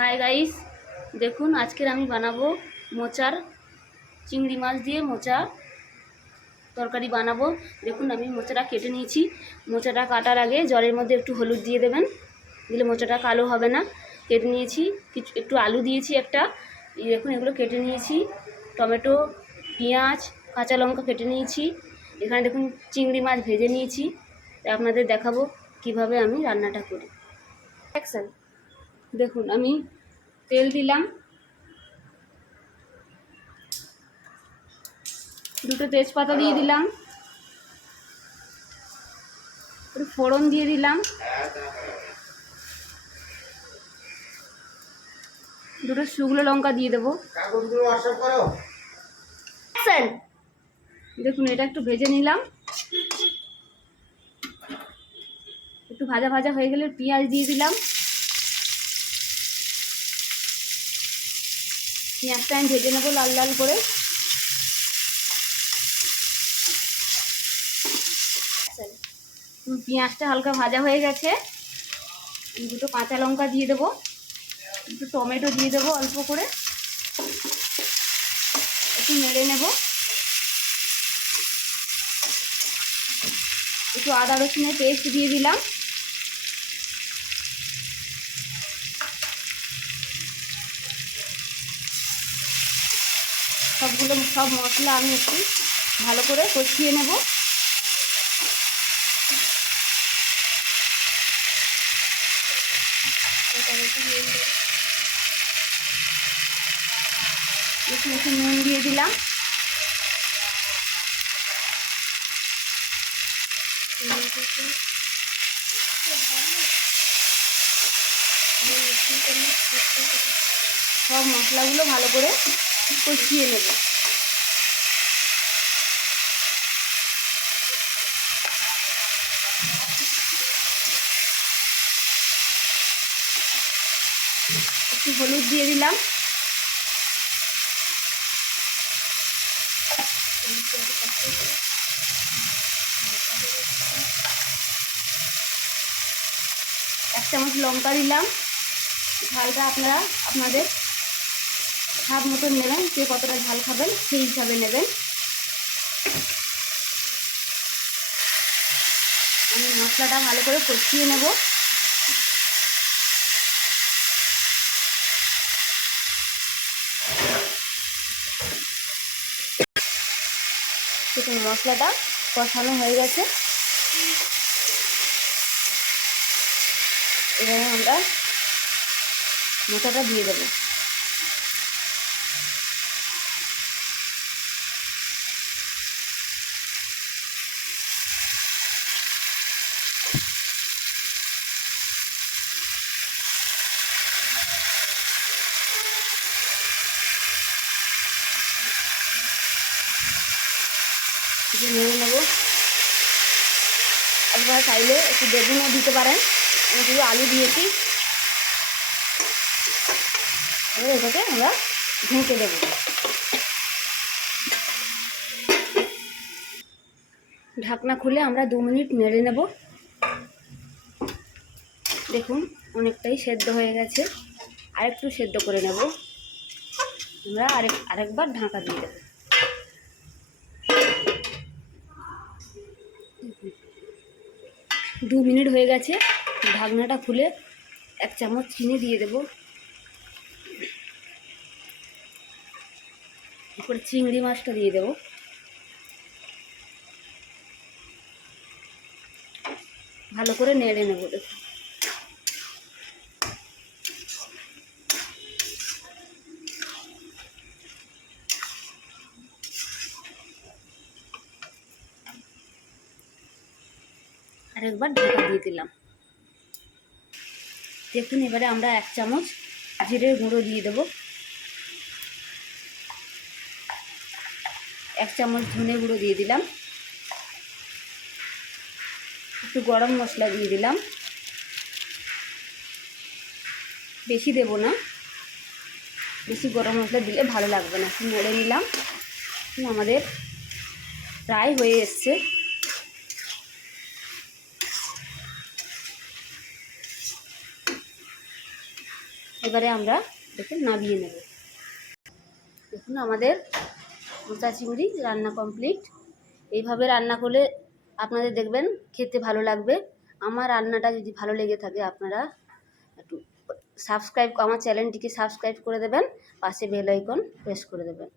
Hi guys, দেখুন আজকের আমি বানাবো মোচার চিংড়ি মাছ দিয়ে মোচা তরকারি বানাবো। দেখুন আমি মোচাটা কেটে নিয়েছি। মোচাটা কাটার আগে জলের মধ্যে একটু হলুদ দিয়ে দেবেন, দিলে মোচাটা কালো হবে না। কেটে নিয়েছি, একটু আলু দিয়েছি একটা, দেখুন এগুলো কেটে নিয়েছি। টমেটো, পেঁয়াজ, কাঁচা লঙ্কা কেটে নিয়েছি। এখানে দেখুন চিংড়ি মাছ ভেজে নিয়েছি। আপনাদের দেখাবো কিভাবে আমি রান্নাটা করি। অ্যাকশন। দেখুন আমি তেল দিলাম, দুটো তেজপাতা দিয়ে দিলাম, একটু ফোড়ন দিয়ে দিলাম, দুটো শুকনো লঙ্কা দিয়ে দেবো। দেখুন এটা একটু ভেজে নিলাম, একটু ভাজা ভাজা হয়ে গেলে পেঁয়াজ দিয়ে দিলাম। পেঁয়াজটা আমি ভেজে নেবো লাল লাল করে। পেঁয়াজটা হালকা ভাজা হয়ে গেছে, দুটো কাঁচা লঙ্কা দিয়ে দেবো, একটু টমেটো দিয়ে দেবো অল্প করে, একটু নেড়ে নেব। একটু আদা রসুনের পেস্ট দিয়ে দিলাম। সব মশলা আমি একটু ভালো করে কষিয়ে নেব। একটু নুন দিয়ে দিলাম, সব মশলাগুলো ভালো করে কষিয়ে নেব। একটু হলুদ দিয়ে দিলাম, এক চামচ লঙ্কা দিলাম। ঝালটা আপনারা আপনাদের স্বাদ মতন নেবেন, কে কতটা ঝাল খাবেন সেই হিসাবে নেবেন। আমি মশলাটা ভালো করে কষিয়ে নেব। দেখুন মশলাটা কষানো হয়ে গেছে, এবারে আমরা মোচাটা দিয়ে দেবো। নেড়ে নেব। একবার চাইলে একটু বেগুনও দিতে পারেন, আমি শুধু আলু দিয়েছি। এবার এটাকে আমরা ঢেকে দেব। ঢাকনা খুলে আমরা 2 মিনিট নেড়ে নেব। দেখুন অনেকটাই সেদ্ধ হয়ে গেছে, আরেকটু সেদ্ধ করে নেব। আমরা আরেকবার ঢাকা দিয়ে দেব। 2 মিনিট হয়ে গেছে, ঢাকনাটা খুলে 1 চামচ চিনি দিয়ে দেব। এরপর চিংড়ি মাছটা দিয়ে দেব। ভালো করে নেড়ে নেব। দেখুন আরেকবার ঢাকা দিয়ে দিলাম। দেখুন এবারে আমরা 1 চামচ জিরের গুঁড়ো দিয়ে দেব, 1 চামচ ধনে গুঁড়ো দিয়ে দিলাম, একটু গরম মশলা দিয়ে দিলাম। বেশি দেব না, বেশি গরম মশলা দিলে ভালো লাগবে না। একটু নেড়ে নিলাম। আমাদের প্রায় হয়ে এসছে। এবারে আমরা দেখুন নামিয়ে নেব। দেখুন আমাদের মোচা চিংড়ি রান্না কমপ্লিট। এইভাবে রান্না করলে আপনাদের দেখবেন খেতে ভালো লাগবে। আমার রান্নাটা যদি ভালো লেগে থাকে আপনারা একটু আমার চ্যানেলটিকে সাবস্ক্রাইব করে দেবেন, পাশে বেল আইকন প্রেস করে দেবেন।